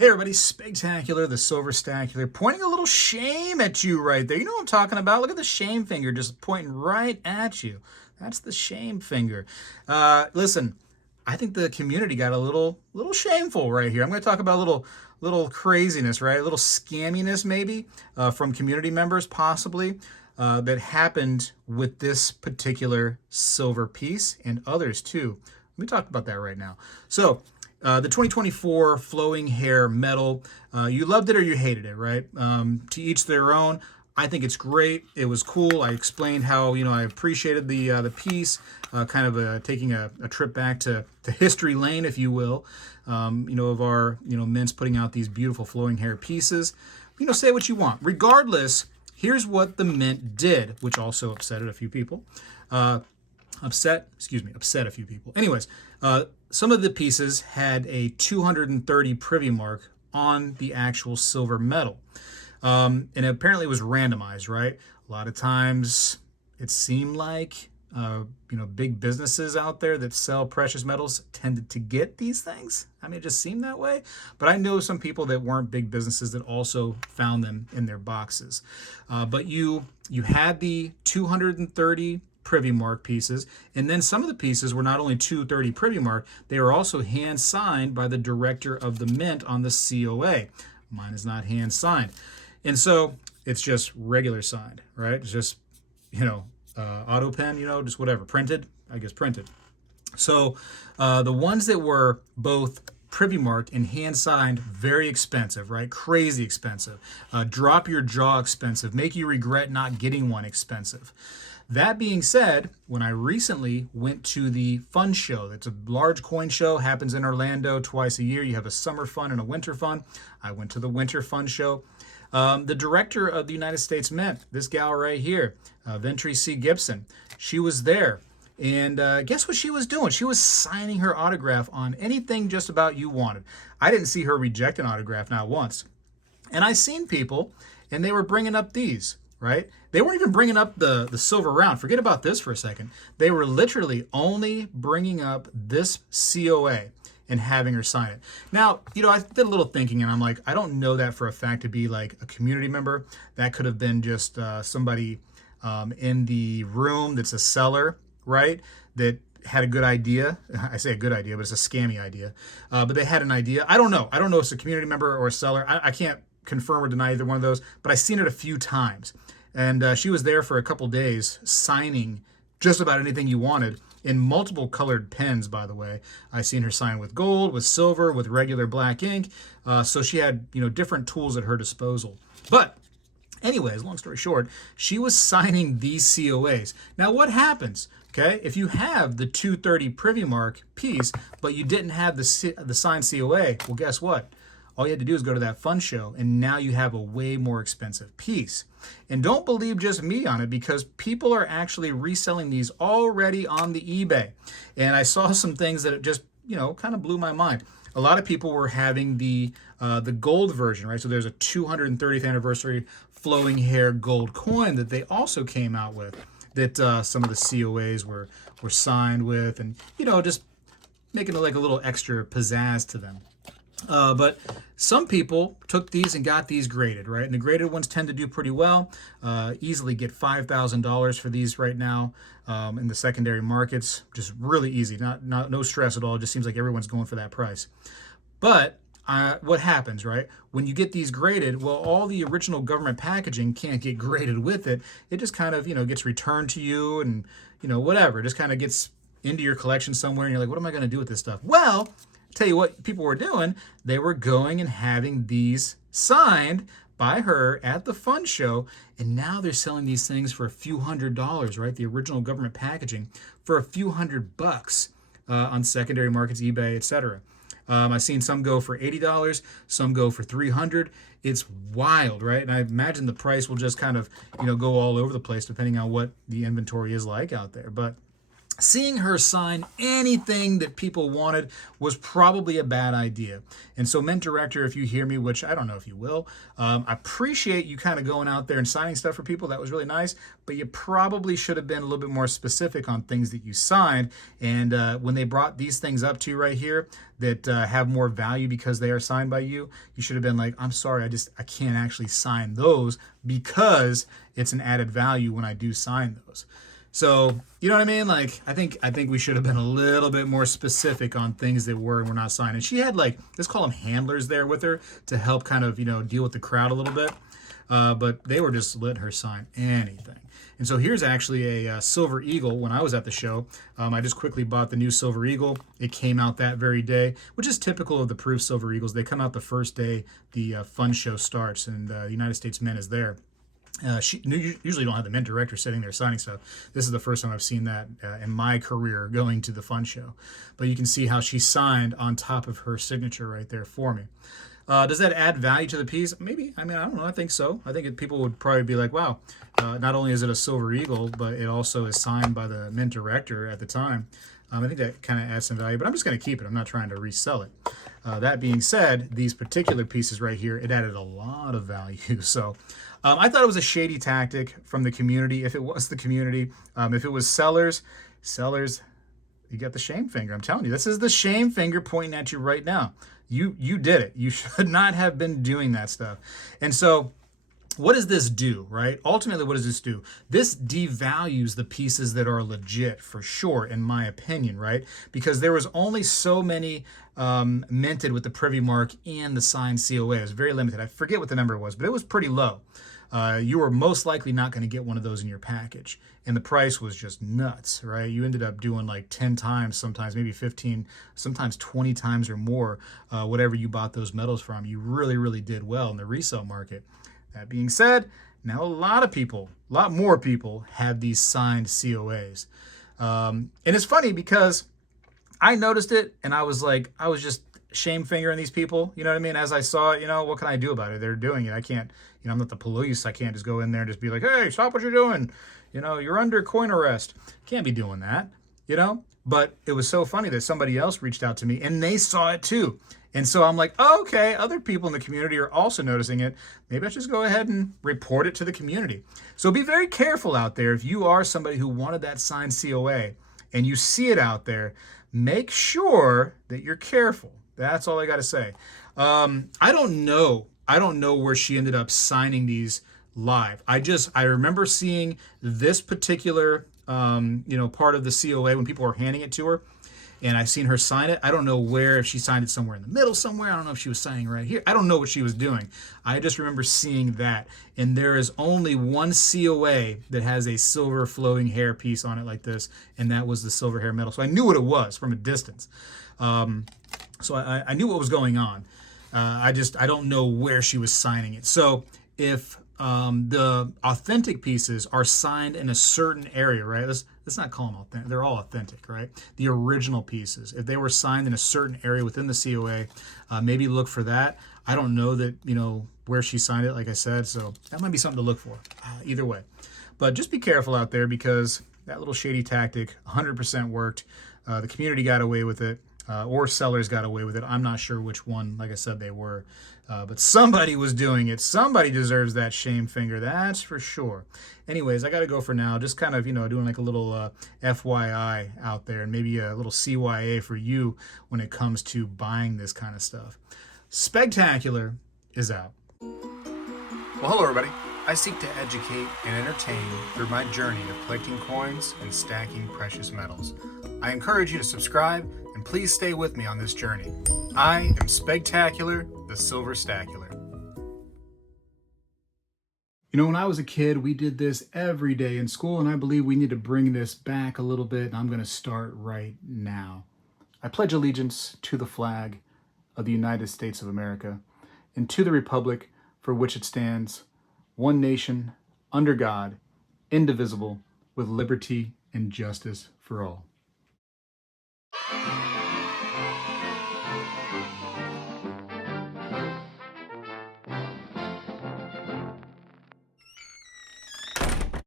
Hey everybody, Spegtacular, the Silverstacular, pointing a little shame at you right there. You know what I'm talking about? Look at the shame finger just pointing right at you. That's the shame finger. Listen, I think the community got a little shameful right here. I'm going to talk about a little craziness, right? A little scamminess maybe from community members possibly that happened with this particular silver piece and others too. Let me talk about that right now. So, the 2024 flowing hair metal, you loved it or you hated it, right? To each their own. I think it's great. It was cool. I explained how I appreciated the piece, kind of taking a trip back to history lane, if you will. Of our men's putting out these beautiful flowing hair pieces. Say what you want. Regardless, here's what the mint did, which also upset a few people. Upset a few people. Anyways, some of the pieces had a 230 privy mark on the actual silver metal. And apparently it was randomized, right? A lot of times it seemed like, big businesses out there that sell precious metals tended to get these things. I mean, it just seemed that way. But I know some people that weren't big businesses that also found them in their boxes. But you had the 230 privy mark pieces, and then some of the pieces were not only 230 privy mark, they were also hand signed by the director of the mint on the COA. Mine is not hand signed, and so it's just regular signed, right? It's just auto pen, just whatever, printed, I guess printed. So the ones that were both privy marked and hand signed, very expensive, right? Crazy expensive. Drop your jaw expensive. Make you regret not getting one expensive. That being said, when I recently went to the fun show, that's a large coin show, happens in Orlando twice a year. You have a summer fun and a winter fun. I went to the winter fun show. The director of the United States Mint, this gal right here, Ventry C. Gibson, she was there. And guess what she was doing? She was signing her autograph on anything just about you wanted. I didn't see her reject an autograph, not once. And I seen people, and they were bringing up these, right? They weren't even bringing up the silver round. Forget about this for a second. They were literally only bringing up this COA and having her sign it. Now, I did a little thinking, and I'm like, I don't know that for a fact to be like a community member. That could have been just somebody in the room that's a seller, right? That had a good idea. I say a good idea, but it's a scammy idea. But they had an idea. I don't know. I don't know if it's a community member or a seller. I can't confirm or deny either one of those, but I've seen it a few times. And she was there for a couple days signing just about anything you wanted in multiple colored pens, by the way. I seen her sign with gold, with silver, with regular black ink. So she had, different tools at her disposal. But anyways, long story short, she was signing these COAs. Now what happens? Okay, if you have the 230 privy mark piece, but you didn't have the signed COA, well, guess what? All you had to do is go to that fun show, and now you have a way more expensive piece. And don't believe just me on it, because people are actually reselling these already on the eBay. And I saw some things that just, kind of blew my mind. A lot of people were having the gold version, right? So there's a 230th anniversary flowing hair gold coin that they also came out with, that some of the COAs were signed with, and just making it like a little extra pizzazz to them. But some people took these and got these graded, right? And the graded ones tend to do pretty well. Easily get $5,000 for these right now in the secondary markets. Just really easy, no stress at all. It just seems like everyone's going for that price. But what happens, right? When you get these graded, well, all the original government packaging can't get graded with it. It just kind of, gets returned to you, and, whatever. It just kind of gets into your collection somewhere, and you're like, what am I going to do with this stuff? Well, tell you what people were doing. They were going and having these signed by her at the fun show, and now they're selling these things for a few $100s, right? The original government packaging for a few $100 on secondary markets, eBay, etc. I've seen some go for $80, some go for $300. It's wild, right? And I imagine the price will just kind of, go all over the place depending on what the inventory is like out there. But seeing her sign anything that people wanted was probably a bad idea. And so, Mint Director, if you hear me, which I don't know if you will, I appreciate you kind of going out there and signing stuff for people. That was really nice. But you probably should have been a little bit more specific on things that you signed. And when they brought these things up to you right here that have more value because they are signed by you, you should have been like, I'm sorry, I can't actually sign those because it's an added value when I do sign those. So, you know what I mean? Like, I think we should have been a little bit more specific on things that were and were not signed. And she had, like, let's call them handlers there with her to help kind of, deal with the crowd a little bit. But they were just letting her sign anything. And so here's actually a Silver Eagle. When I was at the show, I just quickly bought the new Silver Eagle. It came out that very day, which is typical of the Proof Silver Eagles. They come out the first day the fun show starts, and the United States Mint is there. She usually don't have the Mint Director sitting there signing stuff. This is the first time I've seen that in my career going to the fun show. But you can see how she signed on top of her signature right there for me. Does that add value to the piece? Maybe. I mean, I don't know. I think so. I think people would probably be like, wow, not only is it a Silver Eagle, but it also is signed by the Mint Director at the time. I think that kind of adds some value, but I'm just going to keep it. I'm not trying to resell it. That being said, these particular pieces right here, it added a lot of value. So I thought it was a shady tactic from the community. If it was the community, if it was sellers, you got the shame finger. I'm telling you, this is the shame finger pointing at you right now. You did it. You should not have been doing that stuff. And so what does this do, right? Ultimately, what does this do? This devalues the pieces that are legit, for sure, in my opinion, right? Because there was only so many minted with the privy mark and the signed COA. It was very limited. I forget what the number was, but it was pretty low. You were most likely not going to get one of those in your package. And the price was just nuts, right? You ended up doing like 10 times, sometimes maybe 15, sometimes 20 times or more, whatever you bought those metals from. You really, really did well in the resale market. That being said, now a lot more people have these signed COAs. And it's funny because I noticed it and I was just shame fingering these people. You know what I mean? As I saw it, what can I do about it? They're doing it. I can't, I'm not the police. I can't just go in there and just be like, hey, stop what you're doing. You're under coin arrest. Can't be doing that, But it was so funny that somebody else reached out to me and they saw it too. And so I'm like, oh, okay, other people in the community are also noticing it. Maybe I should just go ahead and report it to the community. So be very careful out there. If you are somebody who wanted that signed COA and you see it out there, make sure that you're careful. That's all I got to say. I don't know where she ended up signing these live. I remember seeing this particular, part of the COA when people were handing it to her. And I've seen her sign it. I don't know if she signed it somewhere in the middle somewhere. I don't know if she was signing right here. I don't know what she was doing. I just remember seeing that. And there is only one COA that has a silver flowing hair piece on it like this. And that was the silver hair metal. So I knew what it was from a distance. So I knew what was going on. I don't know where she was signing it. So if the authentic pieces are signed in a certain area, right? Let's not call them authentic. They're all authentic, right? The original pieces, if they were signed in a certain area within the COA, maybe look for that. I don't know that, where she signed it, like I said, so that might be something to look for either way. But just be careful out there because that little shady tactic 100% worked. The community got away with it. Or sellers got away with it. I'm not sure which one, like I said, they were. But somebody was doing it. Somebody deserves that shame finger, that's for sure. Anyways, I got to go for now. Just kind of, doing like a little FYI out there and maybe a little CYA for you when it comes to buying this kind of stuff. Spegtacular is out. Well, hello, everybody. I seek to educate and entertain through my journey of collecting coins and stacking precious metals. I encourage you to subscribe and please stay with me on this journey. I am Spegtacular, the Silver Stacular. When I was a kid, we did this every day in school, and I believe we need to bring this back a little bit, and I'm going to start right now. I pledge allegiance to the flag of the United States of America and to the republic for which it stands, one nation, under God, indivisible, with liberty and justice for all.